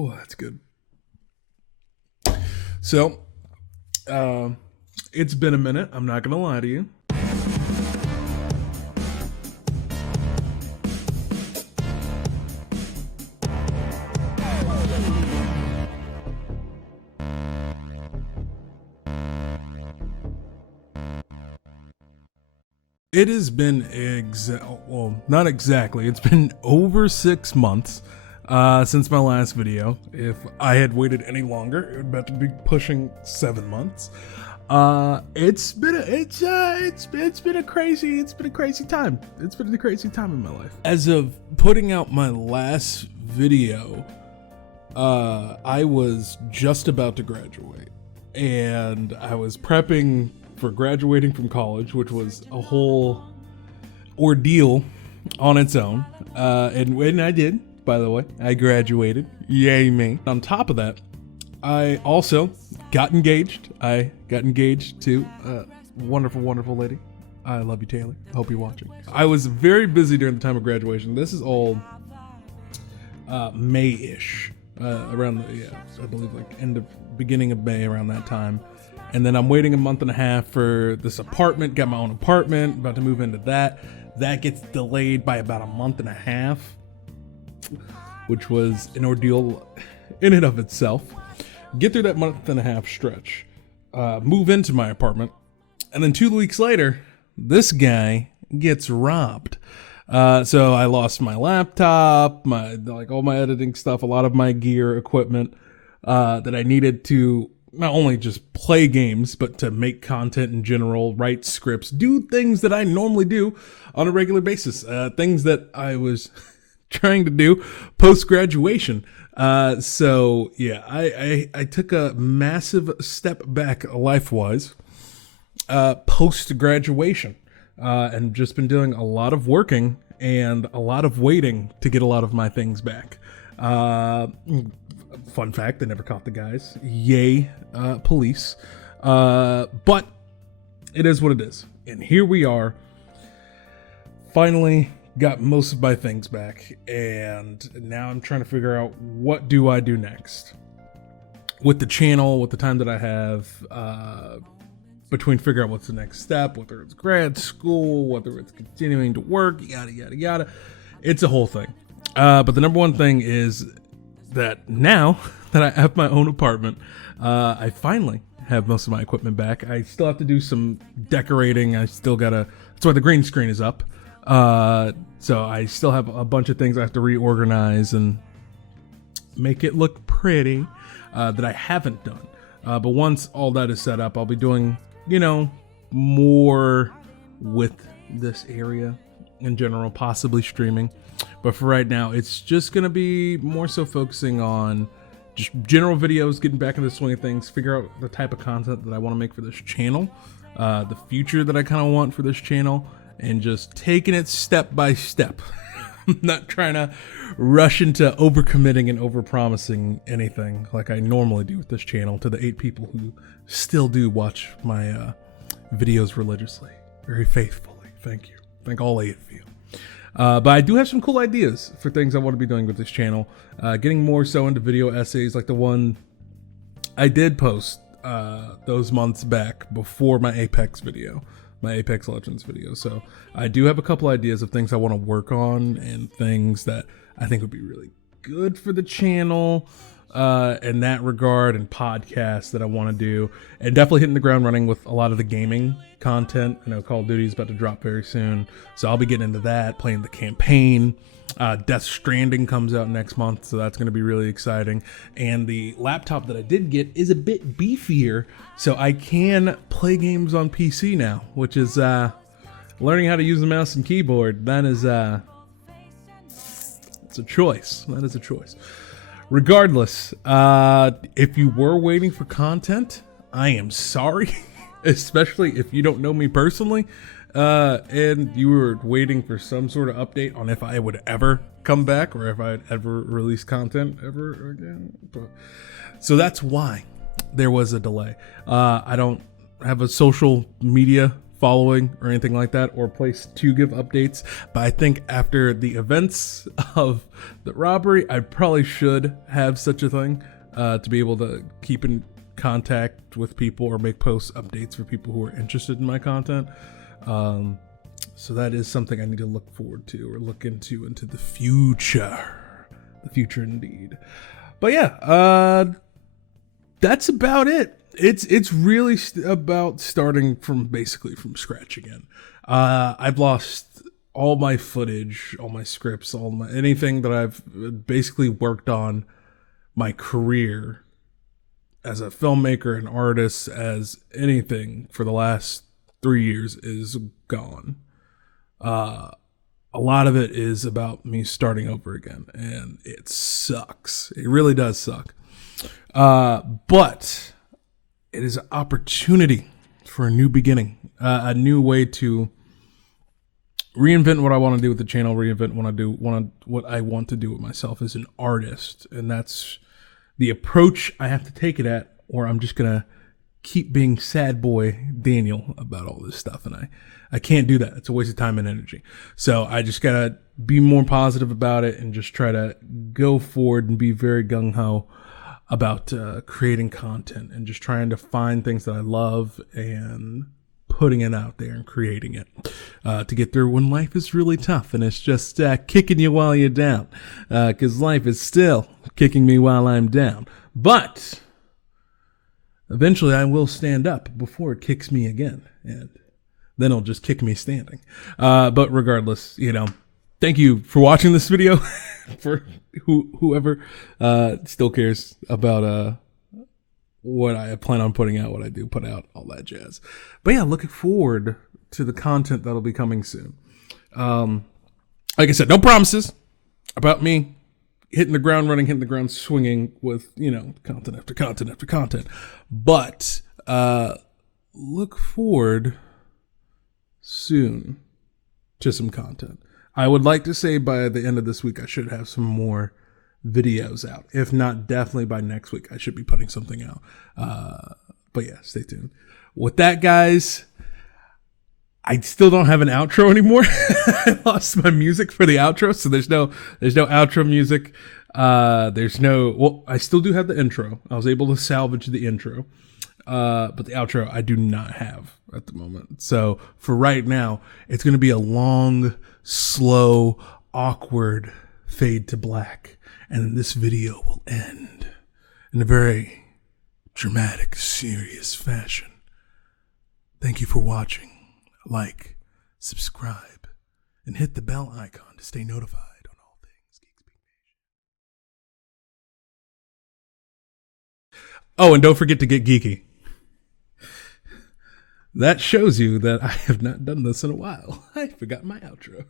Oh, that's good. So, it's been a minute. I'm not going to lie to you. It has been not exactly. It's been over 6 months since my last video. If I had waited any longer, it would about to be pushing 7 months. It's been a crazy time. It's been a crazy time in my life. As of putting out my last video, I was just about to graduate, and I was prepping for graduating from college, which was a whole ordeal on its own. And when I did, by the way, I graduated. Yay me. On top of that, I also got engaged. I got engaged to a wonderful, wonderful lady. I love you, Taylor. I hope you're watching. I was very busy during the time of graduation. This is all May-ish, around I believe like beginning of May, around that time. And then I'm waiting a month and a half for this apartment, got my own apartment, about to move into that. That gets delayed by about a month and a half, which was an ordeal in and of itself. Get through that month and a half stretch, move into my apartment, and then 2 weeks later, this guy gets robbed. So I lost my laptop, all my editing stuff, a lot of my gear, equipment that I needed to not only just play games, but to make content in general, write scripts, do things that I normally do on a regular basis, things that I was trying to do post-graduation. So yeah, I took a massive step back life-wise post-graduation, and just been doing a lot of working and a lot of waiting to get a lot of my things back. Fun fact, they never caught the guys. Yay, police. But it is what it is. And here we are. Finally got most of my things back. And now I'm trying to figure out, what do I do next? With the channel, with the time that I have, between figuring out what's the next step, whether it's grad school, whether it's continuing to work, yada, yada, yada. It's a whole thing. But the number one thing is that now that I have my own apartment, I finally have most of my equipment back. I still have to do some decorating. That's why the green screen is up. So I still have a bunch of things I have to reorganize and make it look pretty, that I haven't done. But once all that is set up, I'll be doing, more with this area in general, possibly streaming. But for right now, it's just going to be more so focusing on just general videos, getting back into the swing of things, figure out the type of content that I want to make for this channel, the future that I kind of want for this channel, and just taking it step by step. I'm not trying to rush into overcommitting and overpromising anything like I normally do with this channel to the 8 people who still do watch my videos religiously, very faithfully. Thank you. Thank all 8 of you. But I do have some cool ideas for things I want to be doing with this channel. Getting more so into video essays, like the one I did post those months back before my Apex video, my Apex Legends video. So I do have a couple ideas of things I want to work on and things that I think would be really good for the channel in that regard, and podcasts that I want to do, and definitely hitting the ground running with a lot of the gaming content. I know Call of Duty is about to drop very soon, so I'll be getting into that, playing the campaign. Death Stranding comes out next month, so that's going to be really exciting. And the laptop that I did get is a bit beefier, so I can play games on PC now, which is learning how to use the mouse and keyboard. That is it's a choice. That is a choice. Regardless, if you were waiting for content, I am sorry, especially if you don't know me personally, and you were waiting for some sort of update on if I would ever come back or if I'd ever release content ever again. So that's why there was a delay. I don't have a social media following or anything like that, or place to give updates. But I think after the events of the robbery, I probably should have such a thing to be able to keep in contact with people or make post updates for people who are interested in my content. So that is something I need to look forward to or look into the future. The future indeed. But yeah, that's about it. It's really about starting from basically from scratch again. I've lost all my footage, all my scripts, anything that I've basically worked on my career as a filmmaker, an artist, as anything for the last 3 years is gone. A lot of it is about me starting over again, and it sucks. It really does suck. But it is an opportunity for a new beginning, a new way to reinvent what I want to do with the channel, reinvent what I want to do with myself as an artist, and that's the approach I have to take it at, or I'm just gonna keep being sad boy Daniel about all this stuff, and I can't do that. It's a waste of time and energy. So I just gotta be more positive about it and just try to go forward and be very gung-ho about creating content and just trying to find things that I love and putting it out there and creating it to get through when life is really tough and it's just kicking you while you're down, because life is still kicking me while I'm down. But eventually I will stand up before it kicks me again, and then it'll just kick me standing. But regardless, thank you for watching this video. For whoever still cares about what I plan on putting out, what I do put out, all that jazz. But yeah, looking forward to the content that'll be coming soon. Like I said, no promises about me hitting the ground running, hitting the ground swinging with, content after content after content. But look forward soon to some content. I would like to say by the end of this week I should have some more videos out. If not, definitely by next week I should be putting something out. But yeah, stay tuned. With that, guys, I still don't have an outro anymore. I lost my music for the outro, so there's no outro music. I still do have the intro. I was able to salvage the intro. But the outro I do not have at the moment. So for right now, it's going to be a long, slow, awkward fade to black. And then this video will end in a very dramatic, serious fashion. Thank you for watching. Like, subscribe, and hit the bell icon to stay notified on all things GeekSpeakNation. Oh, and don't forget to get geeky. That shows you that I have not done this in a while. I forgot my outro.